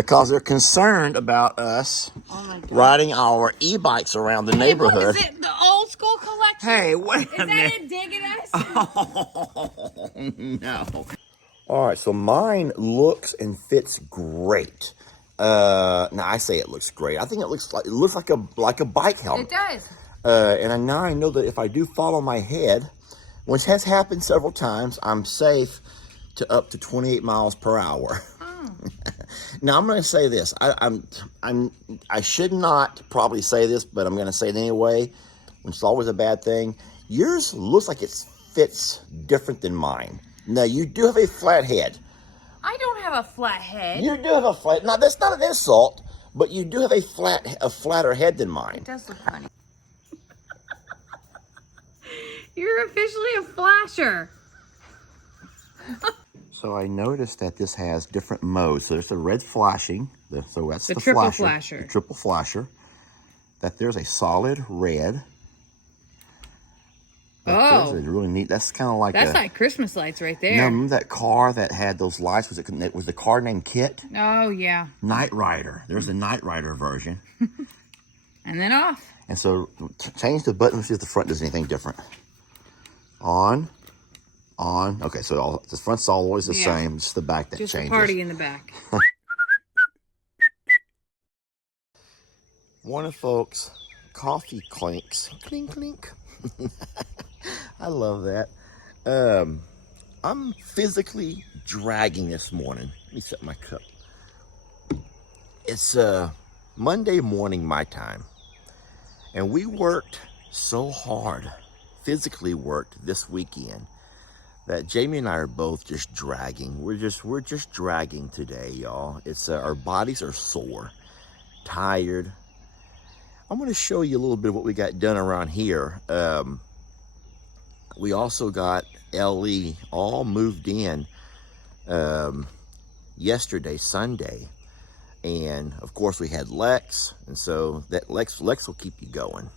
because they're concerned about us riding our e-bikes around the neighborhood. Is it the old school collection? Hey, wait a minute. Is that it digging us? Oh, no. All right, so mine looks and fits great. Now I say it looks great. I think it looks like a bike helmet. It does. And now I know that if I do follow my head, which has happened several times, I'm safe to up to 28 miles per hour. Oh. Now I'm going to say this. I should not probably say this, but I'm going to say it anyway, which is always a bad thing. Yours looks like it fits different than mine. Now you do have a flat head. I don't have a flat head. You do have a flat. Now that's not an insult, but you do have a flatter head than mine. It does look funny. You're officially a flasher. So I noticed that this has different modes. So there's the red flashing. So that's the triple flasher. flasher. The triple flasher. That there's a solid red. Oh, It's really neat. That's kind of like that's like Christmas lights right there. No, remember that car that had those lights? Was the car named Kit? Oh yeah. Knight Rider. There's a Knight Rider version. And then off. And so change the button. Let's see if the front does anything different. On. Okay, so the front's always the same. Just the back that just changes. Just a party in the back. Morning, folks. Coffee clinks. Clink, clink. I love that. I'm physically dragging this morning. Let me set my cup. It's Monday morning my time. And we worked so hard, physically worked this weekend, that Jamie and I are both just dragging. We're just dragging today, y'all. It's our bodies are sore, tired. I'm going to show you a little bit of what we got done around here. We also got LE all moved in yesterday, Sunday. And of course we had Lex, and so that Lex will keep you going.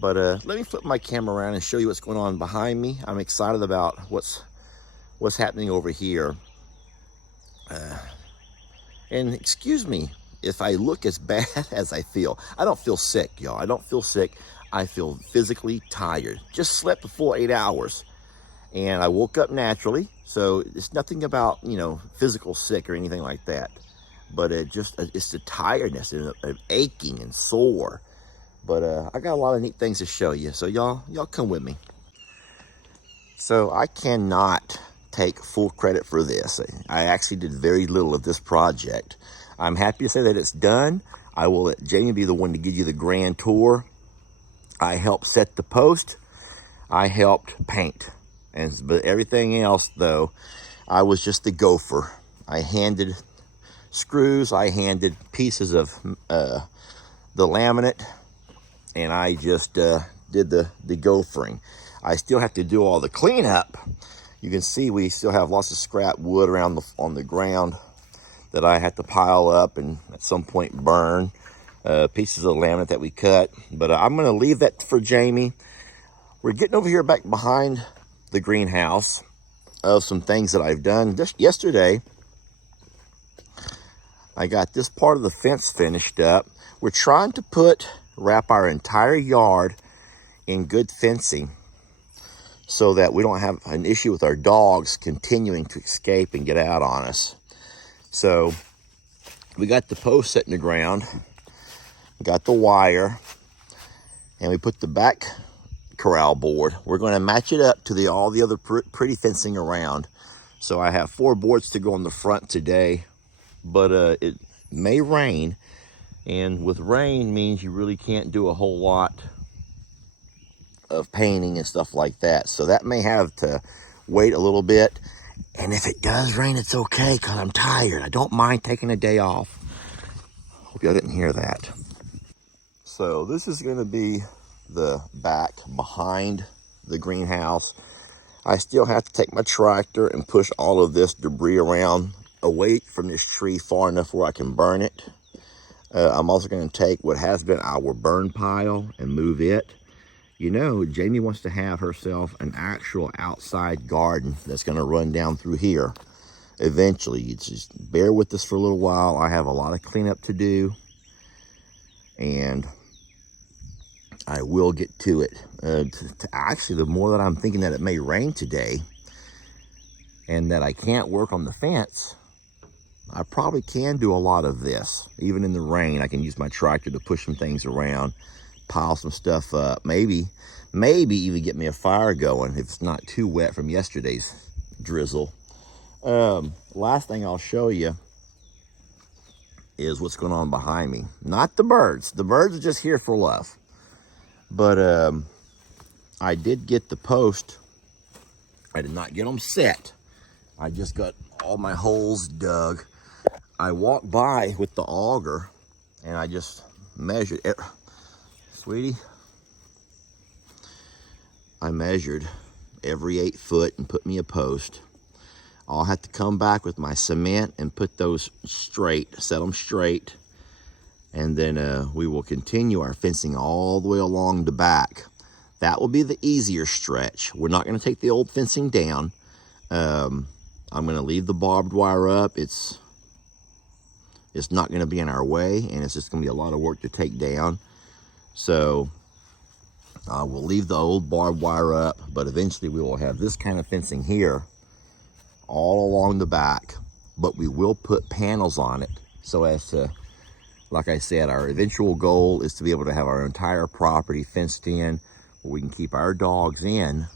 But let me flip my camera around and show you what's going on behind me. I'm excited about what's happening over here. And excuse me if I look as bad as I feel. I don't feel sick, y'all. I don't feel sick. I feel physically tired. Just slept the full 8 hours. And I woke up naturally. So it's nothing about, physical sick or anything like that. But it's the tiredness and aching and sore. But I got a lot of neat things to show you. So y'all come with me. So I cannot take full credit for this. I actually did very little of this project. I'm happy to say that it's done. I will let Jamie be the one to give you the grand tour. I helped set the post. I helped paint. But everything else, though, I was just the gopher. I handed screws. I handed pieces of the laminate. And I just did the gophering. I still have to do all the cleanup. You can see we still have lots of scrap wood around on the ground that I have to pile up and at some point burn. Pieces of laminate that we cut. But I'm going to leave that for Jamie. We're getting over here back behind the greenhouse of some things that I've done. Just yesterday, I got this part of the fence finished up. We're trying to wrap our entire yard in good fencing so that we don't have an issue with our dogs continuing to escape and get out on us. So we got the post set in the ground, we got the wire, and we put the back corral board. We're going to match it up to all the other pretty fencing around. So I have 4 boards to go on the front today, but it may rain. And with rain means you really can't do a whole lot of painting and stuff like that. So that may have to wait a little bit. And if it does rain, it's okay because I'm tired. I don't mind taking a day off. Hope y'all didn't hear that. So this is going to be the back behind the greenhouse. I still have to take my tractor and push all of this debris around away from this tree far enough where I can burn it. I'm also going to take what has been our burn pile and move it. Jamie wants to have herself an actual outside garden that's going to run down through here. eventually. You just bear with us for a little while. I have a lot of cleanup to do, and I will get to it. Actually, the more that I'm thinking that it may rain today and that I can't work on the fence, I probably can do a lot of this. Even in the rain, I can use my tractor to push some things around, pile some stuff up, maybe even get me a fire going if it's not too wet from yesterday's drizzle. Last thing I'll show you is what's going on behind me. Not the birds. The birds are just here for love. But I did get the post. I did not get them set. I just got all my holes dug. I walked by with the auger and I just measured it. Sweetie, I measured every 8 foot and put me a post. I'll have to come back with my cement and put those straight, set them straight, and then we will continue our fencing all the way along the back. That will be the easier stretch. We're not going to take the old fencing down. I'm going to leave the barbed wire up. It's not going to be in our way, and it's just going to be a lot of work to take down. So we'll leave the old barbed wire up, but eventually we will have this kind of fencing here all along the back, but we will put panels on it so as to, like I said, our eventual goal is to be able to have our entire property fenced in where we can keep our dogs in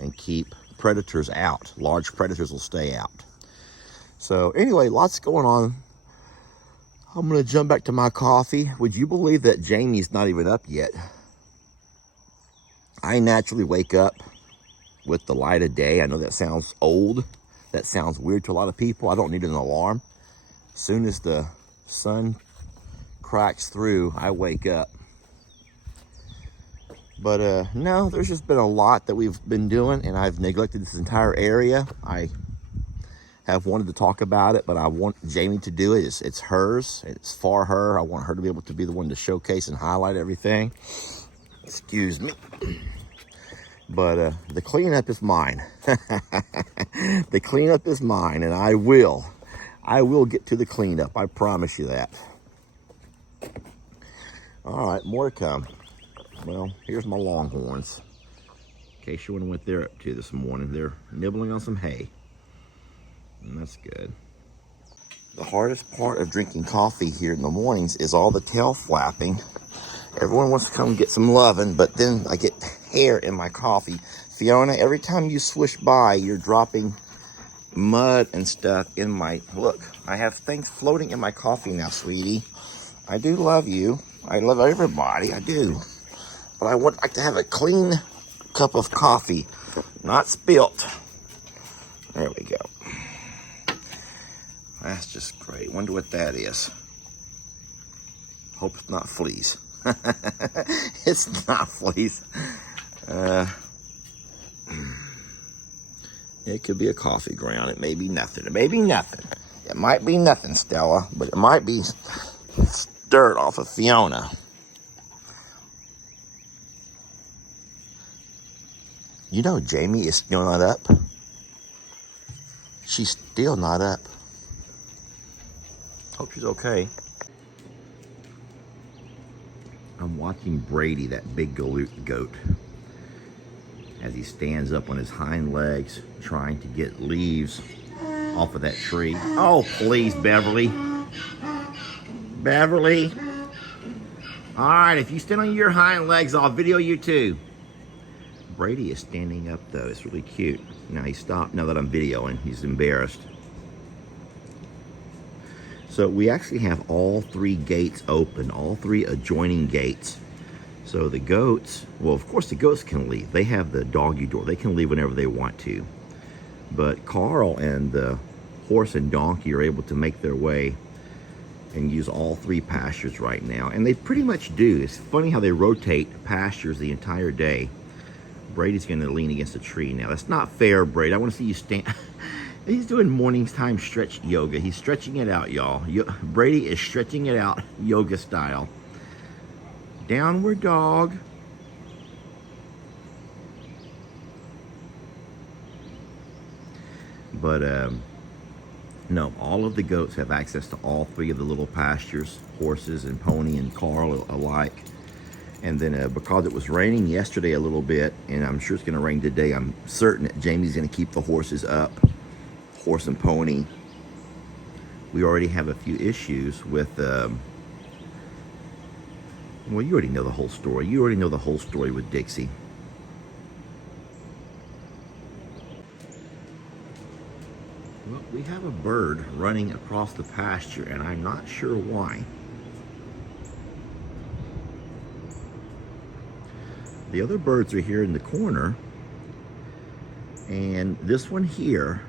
and keep predators out. Large predators will stay out. So anyway, lots going on. I'm gonna jump back to my coffee. Would you believe that Jamie's not even up yet? I naturally wake up with the light of day. I know that sounds old. That sounds weird to a lot of people. I don't need an alarm. As soon as the sun cracks through, I wake up. But no, there's just been a lot that we've been doing, and I've neglected this entire area. I have wanted to talk about it, but I want Jamie to do it. It's hers. It's for her. I want her to be able to be the one to showcase and highlight everything. Excuse me. But the cleanup is mine. The cleanup is mine, and I will get to the cleanup. I promise you that. All right, more to come. Well, here's my Longhorns. In case you wonder what they're up to this morning, they're nibbling on some hay. And that's good. The hardest part of drinking coffee here in the mornings is all the tail flapping. Everyone wants to come get some loving, but then I get hair in my coffee. Fiona, every time you swish by, you're dropping mud and stuff in my... Look, I have things floating in my coffee now, sweetie. I do love you. I love everybody, I do. But I would like to have a clean cup of coffee, not spilt. There we go. That's just great. Wonder what that is. Hope it's not fleas. It's not fleas. It could be a coffee ground. It may be nothing. It may be nothing. It might be nothing, Stella, but it might be dirt off of Fiona. You know Jamie is still not up. She's still not up. Hope she's okay. I'm watching Brady, that big goat, as he stands up on his hind legs, trying to get leaves off of that tree. Oh, please, Beverly. Beverly. All right, if you stand on your hind legs, I'll video you too. Brady is standing up, though. It's really cute. Now he stopped now that I'm videoing. He's embarrassed. So we actually have all 3 gates open, all 3 adjoining gates. So the goats, well, of course the goats can leave. They have the doggy door. They can leave whenever they want to. But Carl and the horse and donkey are able to make their way and use all 3 pastures right now. And they pretty much do. It's funny how they rotate pastures the entire day. Brady's going to lean against a tree now. That's not fair, Brady. I want to see you stand. He's doing morning time stretch yoga. He's stretching it out, y'all. Brady is stretching it out yoga style. Downward dog. But No, all of the goats have access to all three of the little pastures, horses and pony and car alike. And then because it was raining yesterday a little bit, and I'm sure it's going to rain today, I'm certain that Jamie's going to keep the horses up, horse and pony. We already have a few issues with, well, you already know the whole story. You already know the whole story with Dixie. Well, we have a bird running across the pasture, and I'm not sure why. The other birds are here in the corner, and this one here,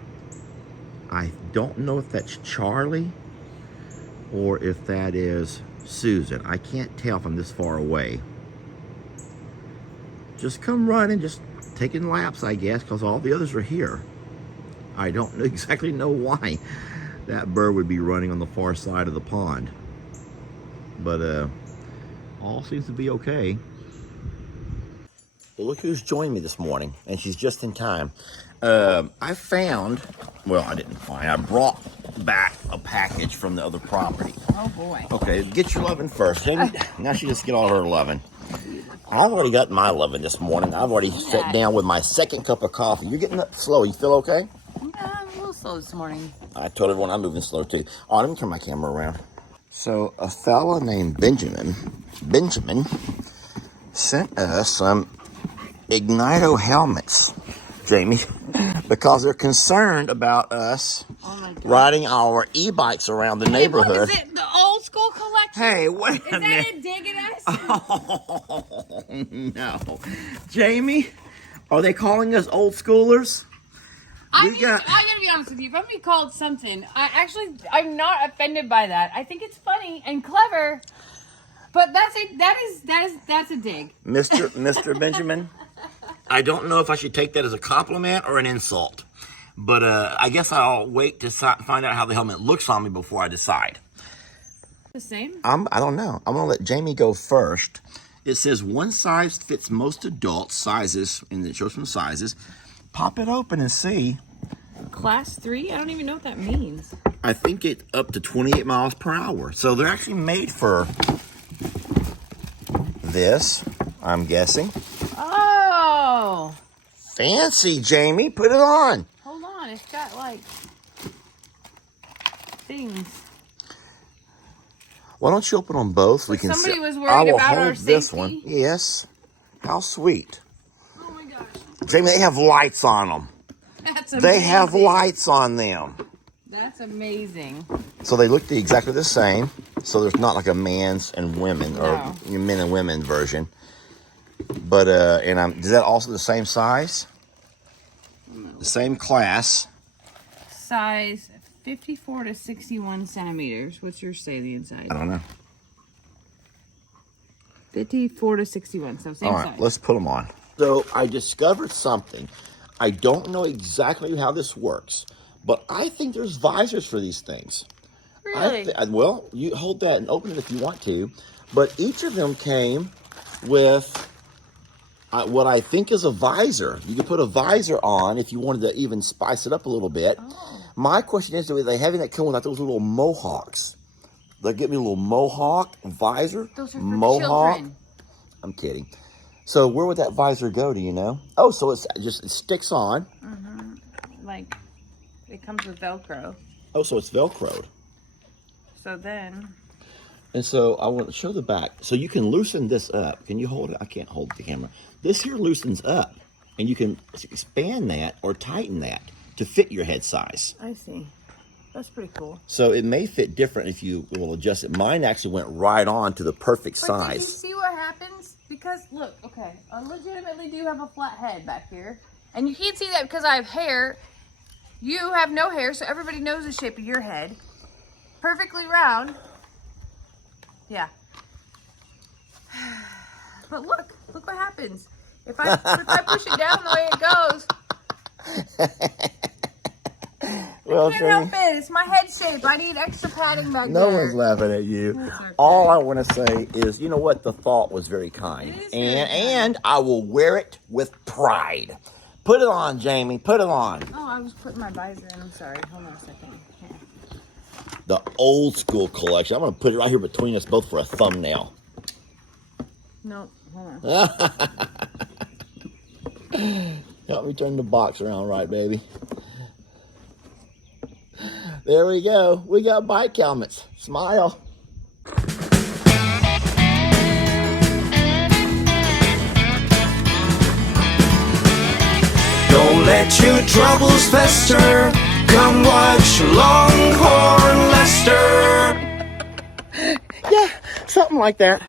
I don't know if that's Charlie or if that is Susan. I can't tell from this far away. Just come running, just taking laps, I guess, because all the others are here. I don't exactly know why that bird would be running on the far side of the pond. But all seems to be okay. Well, look who's joined me this morning, and she's just in time. I found, well, I didn't find, I brought back a package from the other property. Oh boy. Okay, get your loving first. Now she just get all her loving. I've already got my loving this morning. I've already sat down with my second cup of coffee. You're getting up slow. You feel okay? I'm a little slow this morning. I told everyone I'm moving slow too. Oh, let me turn my camera around. So a fella named Benjamin sent us some Xnito helmets, Jamie, because they're concerned about us riding our e-bikes around the neighborhood. Is it the old school collection? Hey, wait a minute. Is that a dig at us? Oh, no. Jamie, are they calling us old schoolers? I'm gonna be honest with you. If I'm being called something, I'm not offended by that. I think it's funny and clever, but that's a dig. Mr. Benjamin, I don't know if I should take that as a compliment or an insult, but I guess I'll wait to find out how the helmet looks on me before I decide. The same? I don't know. I'm gonna let Jamie go first. It says one size fits most adult sizes, and it shows some sizes. Pop it open and see. Class 3? I don't even know what that means. I think it's up to 28 miles per hour. So they're actually made for this, I'm guessing. Oh! Fancy, Jamie. Put it on. Hold on. It's got, like, things. Why don't you open them both? So we can. Somebody was I worried will about hold our this safety. one. Yes. How sweet. Oh my gosh. Jamie, they have lights on them. That's amazing. They have lights on them. That's amazing. So they look exactly the same. So there's not like a man's and women or men and women version. But is that also the same size? The same class. Size 54 to 61 centimeters. What's yours say the inside? I don't know. 54 to 61, so same All right, size. let's put them on. So I discovered something. I don't know exactly how this works, but I think there's visors for these things. Really? Well, you hold that and open it if you want to, but each of them came with what I think is a visor. You could put a visor on if you wanted to even spice it up a little bit. Oh. My question is, are they having that come with like those little mohawks? They'll get me a little mohawk visor. Those are for mohawk. children. I'm kidding. So where would that visor go? Do you know? Oh, so it sticks on. Mm-hmm. Like it comes with Velcro. Oh, so it's Velcroed. So then. And so I want to show the back. So you can loosen this up. Can you hold it? I can't hold the camera. This here loosens up, and you can expand that or tighten that to fit your head size. I see. That's pretty cool. So it may fit different if you will adjust it. Mine actually went right on to the perfect size. Did you see what happens? Because look, okay, I legitimately do have a flat head back here, and you can't see that because I have hair. You have no hair, so everybody knows the shape of your head. Perfectly round. Yeah. But look what happens. If I push it down the way it goes. Well, I can't help it. It's my head shape. I need extra padding back no there. one's laughing at you. Okay. All I want to say is, you know what? The thought was very kind. It is very kind. And I will wear it with pride. Put it on, Jamie. Put it on. Oh, I was putting my visor in. I'm sorry. Hold on a second. Here. the old school collection. I'm going to put it right here between us both for a thumbnail. No, hold on. Help me turn the box around right, baby. There we go. We got bike helmets. Smile. Don't let your troubles fester. Come watch Longhorn Lester. Yeah, something like that.